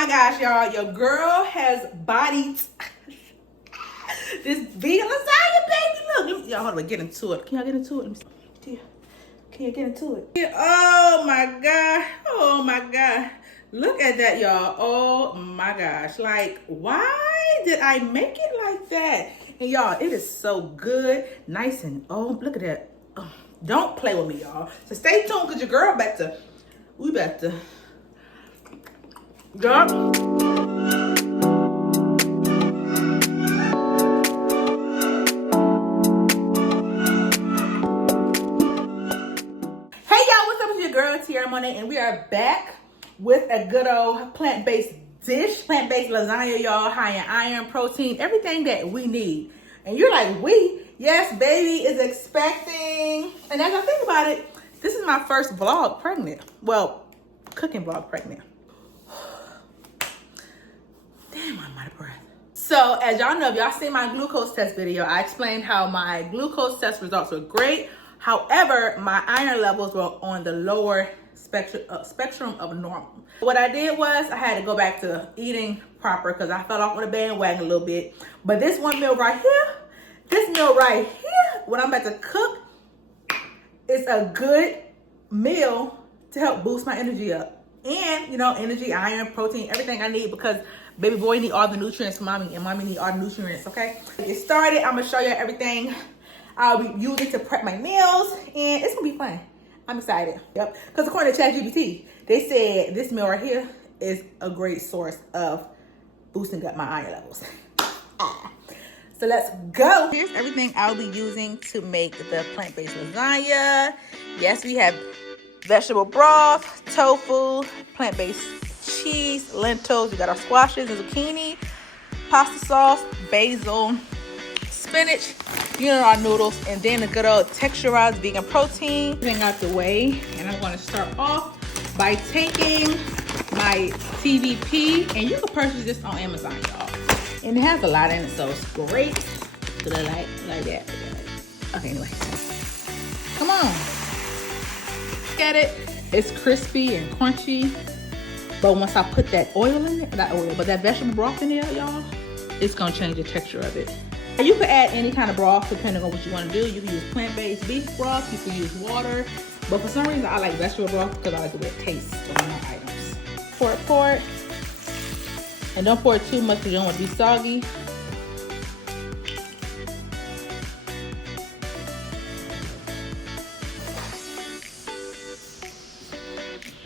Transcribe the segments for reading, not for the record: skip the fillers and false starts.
my gosh, y'all. Your girl has bodied this vegan lasagna, baby. Look, y'all, hold on, get into it. Can y'all get into it? Let me see. Can you get into it? Oh my God. Oh my God. Look at that, y'all. Oh my gosh. Like, why did I make it like that? And y'all, it is so good. Nice and, oh, look at that. Oh, don't play with me, y'all. So stay tuned, because your girl we about to go. Monet, and we are back with a good old plant-based dish, plant-based lasagna, y'all, high in iron, protein, everything that we need. And you're like, yes, baby is expecting. And as I think about it, this is my first vlog pregnant. Well, cooking vlog pregnant. Damn, I'm out of breath. So as y'all know, if y'all seen my glucose test video, I explained how my glucose test results were great. However, my iron levels were on the lower spectrum of normal. What I did was I had to go back to eating proper because I fell off on the bandwagon a little bit. But this one meal right here, what I'm about to cook, is a good meal to help boost my energy up. And, you know, energy, iron, protein, everything I need, because baby boy need all the nutrients from mommy, and mommy need all the nutrients, okay? To get started, I'm gonna show you everything I'll be using to prep my meals, and it's gonna be fun. I'm excited. Yep. Because according to ChatGPT, they said this meal right here is a great source of boosting up my iron levels. So let's go. Here's everything I'll be using to make the plant-based lasagna. Yes, we have vegetable broth, tofu, plant-based cheese, lentils. We got our squashes and zucchini, pasta sauce, basil, spinach, you know, our noodles, and then a good old texturized vegan protein. Everything out the way, and I'm going to start off by taking my TVP, and you can purchase this on Amazon, y'all. And it has a lot in it, so it's great. So like that. Okay, anyway, come on. Look at it. It's crispy and crunchy, but once I put that oil in it, not oil, but that vegetable broth in there, y'all, it's gonna change the texture of it. You can add any kind of broth depending on what you want to do. You can use plant-based beef broth, you can use water, but for some reason I like vegetable broth because I like the way it tastes on my items. Pour it, and don't pour it too much because you don't want to be soggy.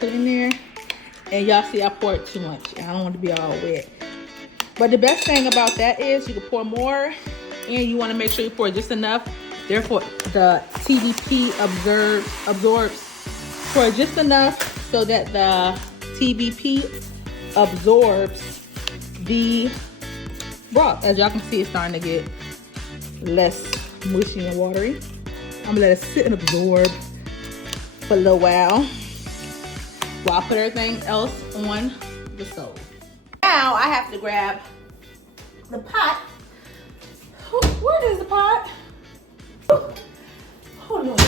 Put it in there, and y'all see I pour it too much. I don't want to be all wet. But the best thing about that is you can pour more, and you want to make sure you pour just enough. Therefore, the TVP absorbs. Pour just enough so that the TVP absorbs the broth. As y'all can see, it's starting to get less mushy and watery. I'm gonna let it sit and absorb for a little while I put everything else on the stove. Now I have to grab the pot. Where is the pot? Hold on.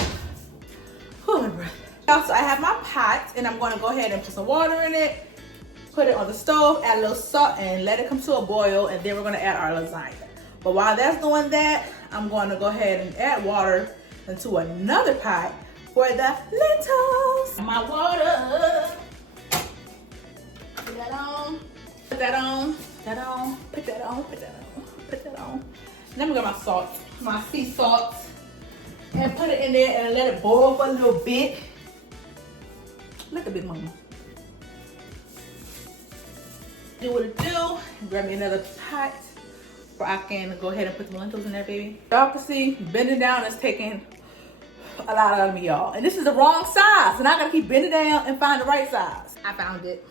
Hold on, breath. Also, I have my pot, and I'm going to go ahead and put some water in it, put it on the stove, add a little salt, and let it come to a boil, and then we're going to add our lasagna. But while that's doing that, I'm going to go ahead and add water into another pot for the lentils. My water. Put that on. Put that on. Put that on. Put that on. Put that on. Put that on. Then I'm gonna get my salt, my sea salt, and put it in there and let it boil for a little bit. Look at Big Mama. Do what it do. Grab me another pot where I can go ahead and put the lentils in there, baby. Y'all can see, bending down is taking a lot out of me, y'all. And this is the wrong size, and I gotta keep bending down and find the right size. I found it.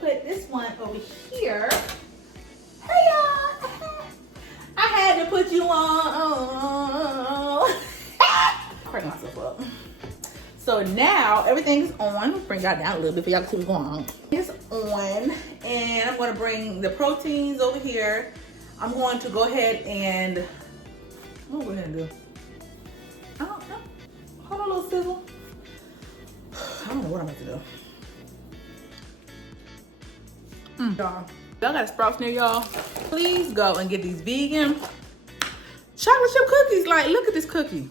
Put this one over here. Hey, y'all. I had to put you on. Crank myself up. So now everything's on. Bring y'all down a little bit for y'all to see what's going on. It's on, and I'm going to bring the proteins over here. I'm going to go ahead and what we're going to do? I don't know. Hold on, a little sizzle. I don't know what I'm going to do. Y'all got sprouts near y'all? Please go and get these vegan chocolate chip cookies. Like, look at this cookie.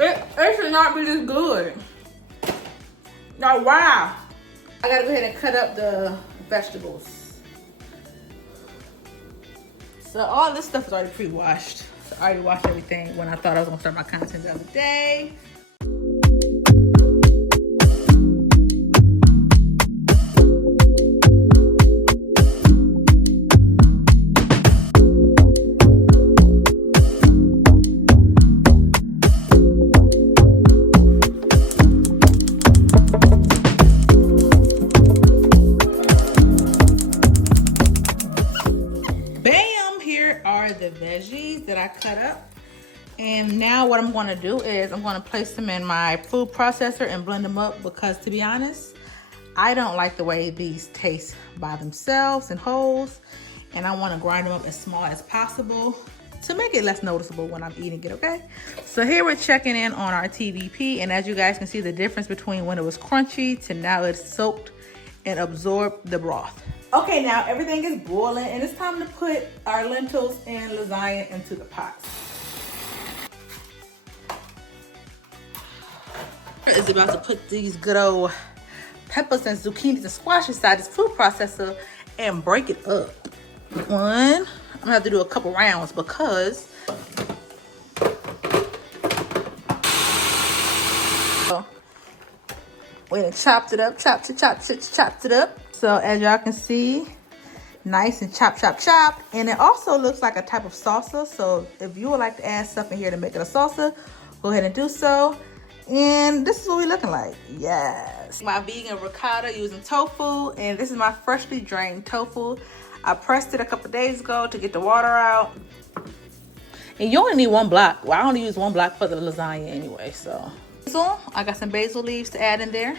It should not be this good. Now, wow. I gotta go ahead and cut up the vegetables. So all this stuff is already pre-washed. So I already washed everything when I thought I was gonna start my content the other day. The veggies that I cut up, and now what I'm going to do is I'm going to place them in my food processor and blend them up, because to be honest, I don't like the way these taste by themselves in wholes, and I want to grind them up as small as possible to make it less noticeable when I'm eating it. Okay, so here we're checking in on our TVP, and as you guys can see the difference between when it was crunchy to now it's soaked and absorbed the broth. Okay, now everything is boiling, and it's time to put our lentils and lasagna into the pot. Is about to put these good old peppers and zucchini and squash inside this food processor and break it up. I'm gonna have to do a couple rounds because we done chopped it up, chopped it up. So as y'all can see, nice and chop. And it also looks like a type of salsa. So if you would like to add stuff in here to make it a salsa, go ahead and do so. And this is what we're looking like. Yes. My vegan ricotta using tofu. And this is my freshly drained tofu. I pressed it a couple days ago to get the water out. And you only need one block. Well, I only use one block for the lasagna anyway, so. Basil, I got some basil leaves to add in there.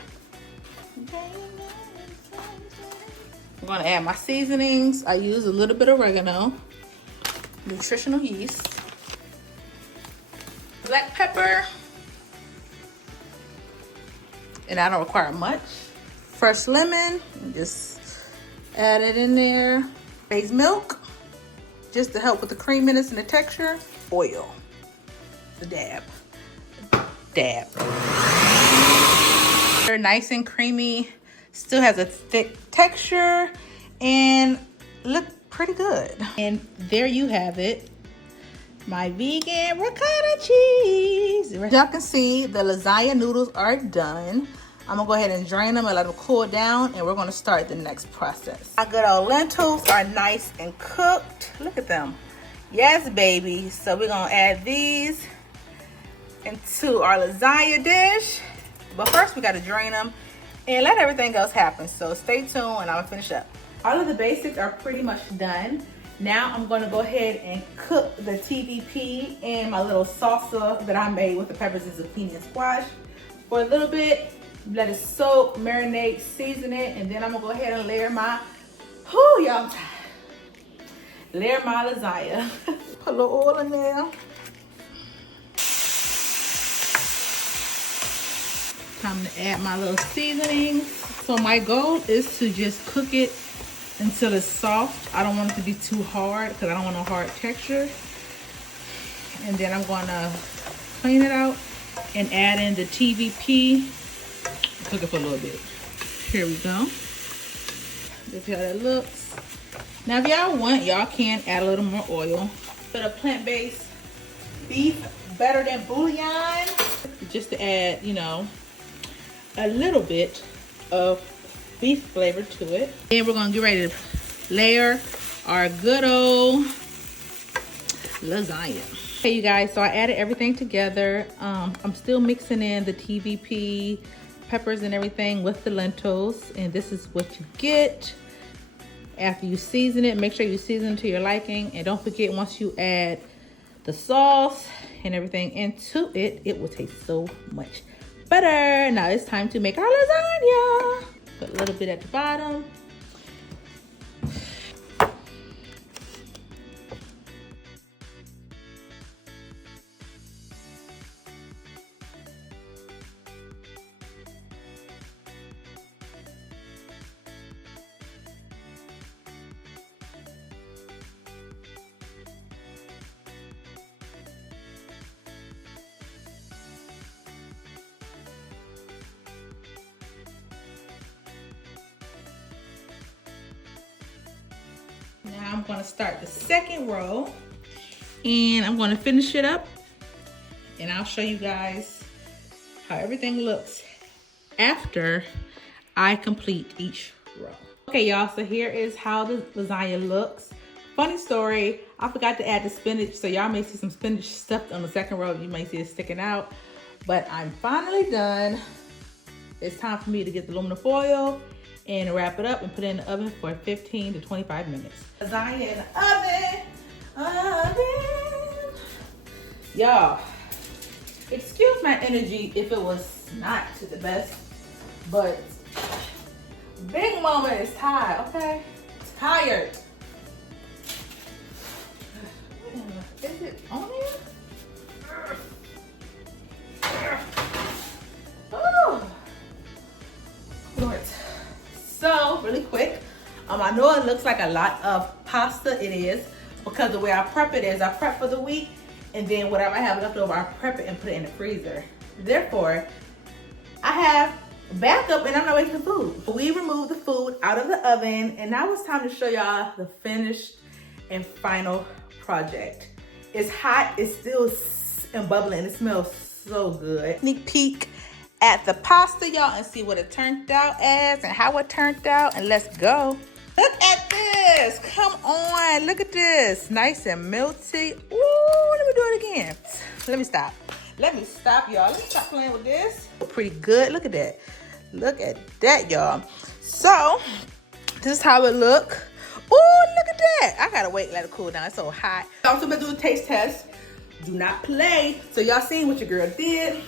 I'm gonna add my seasonings. I use a little bit of oregano, nutritional yeast, black pepper, and I don't require much. Fresh lemon, and just add it in there. Base milk, just to help with the creaminess and the texture. Oil, the dab. They're nice and creamy. Still has a thick texture and look pretty good. And there you have it, my vegan ricotta cheese. Y'all can see the lasagna noodles are done. I'm gonna go ahead and drain them and let them cool down, and we're gonna start the next process. My good old lentils are nice and cooked. Look at them. Yes, baby. So we're gonna add these into our lasagna dish. But first we gotta drain them and let everything else happen. So stay tuned and I'm gonna finish up. All of the basics are pretty much done. Now I'm gonna go ahead and cook the TVP and my little salsa that I made with the peppers and zucchini and squash for a little bit. Let it soak, marinate, season it, and then I'm gonna go ahead and layer my, y'all, layer my lasagna. Put a little oil in there. Time to add my little seasonings. So my goal is to just cook it until it's soft. I don't want it to be too hard because I don't want a hard texture. And then I'm gonna clean it out and add in the TVP. Cook it for a little bit. Here we go. This is how that looks. Now if y'all want, y'all can add a little more oil. But a plant-based beef better than bouillon. Just to add, you know, a little bit of beef flavor to it. Then we're gonna get ready to layer our good old lasagna. Okay, you guys, so I added everything together. I'm still mixing in the TVP, peppers and everything with the lentils, and this is what you get after you season it. Make sure you season it to your liking, and don't forget, once you add the sauce and everything into it, it will taste so much better. Now it's time to make our lasagna. Put a little bit at the bottom. gonna start the second row and I'm gonna finish it up and I'll show you guys how everything looks after I complete each row. Okay, y'all, so here is how the lasagna looks. Funny story, I forgot to add the spinach, so y'all may see some spinach stuffed on the second row. You may see it sticking out, but I'm finally done. It's time for me to get the aluminum foil and wrap it up and put it in the oven for 15 to 25 minutes. Lasagna in the oven. Y'all, excuse my energy if it was not to the best, but Big Mama is tired, okay? Tired. Is it on here? Oh, Lord. So, really quick, I know it looks like a lot of pasta. It is, because the way I prep it is I prep for the week, and then whatever I have left over, I prep it and put it in the freezer. Therefore, I have backup and I'm not wasting food. We removed the food out of the oven, and now it's time to show y'all the finished and final project. It's hot, it's still bubbling, it smells so good. Sneak peek at the pasta, y'all, and see what it turned out as and how it turned out, and let's go. Look at this, come on, look at this, nice and melty. Ooh, let me do it again. Let me stop, y'all. Let's stop playing with this. Pretty good, look at that. Look at that, y'all. So, this is how it look. Ooh, look at that. I gotta wait, let it cool down, it's so hot. Also been doing a taste test. Do not play. So y'all seen what your girl did.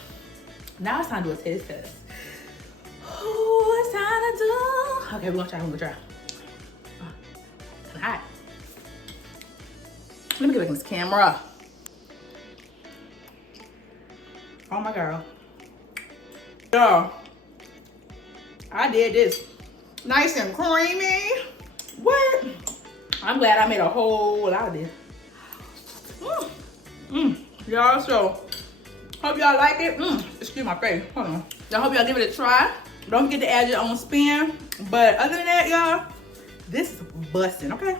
Now it's time to do a taste test. Ooh, it's time to do. Okay, we're gonna try. Kinda hot. Let me get back in this camera. Oh my girl. Y'all, I did this. Nice and creamy. What? I'm glad I made a whole lot of this. Y'all, so hope y'all like it. Excuse my face. Hold on. Y'all, hope y'all give it a try. Don't forget to add your own spin. But other than that, y'all, this is busting, okay?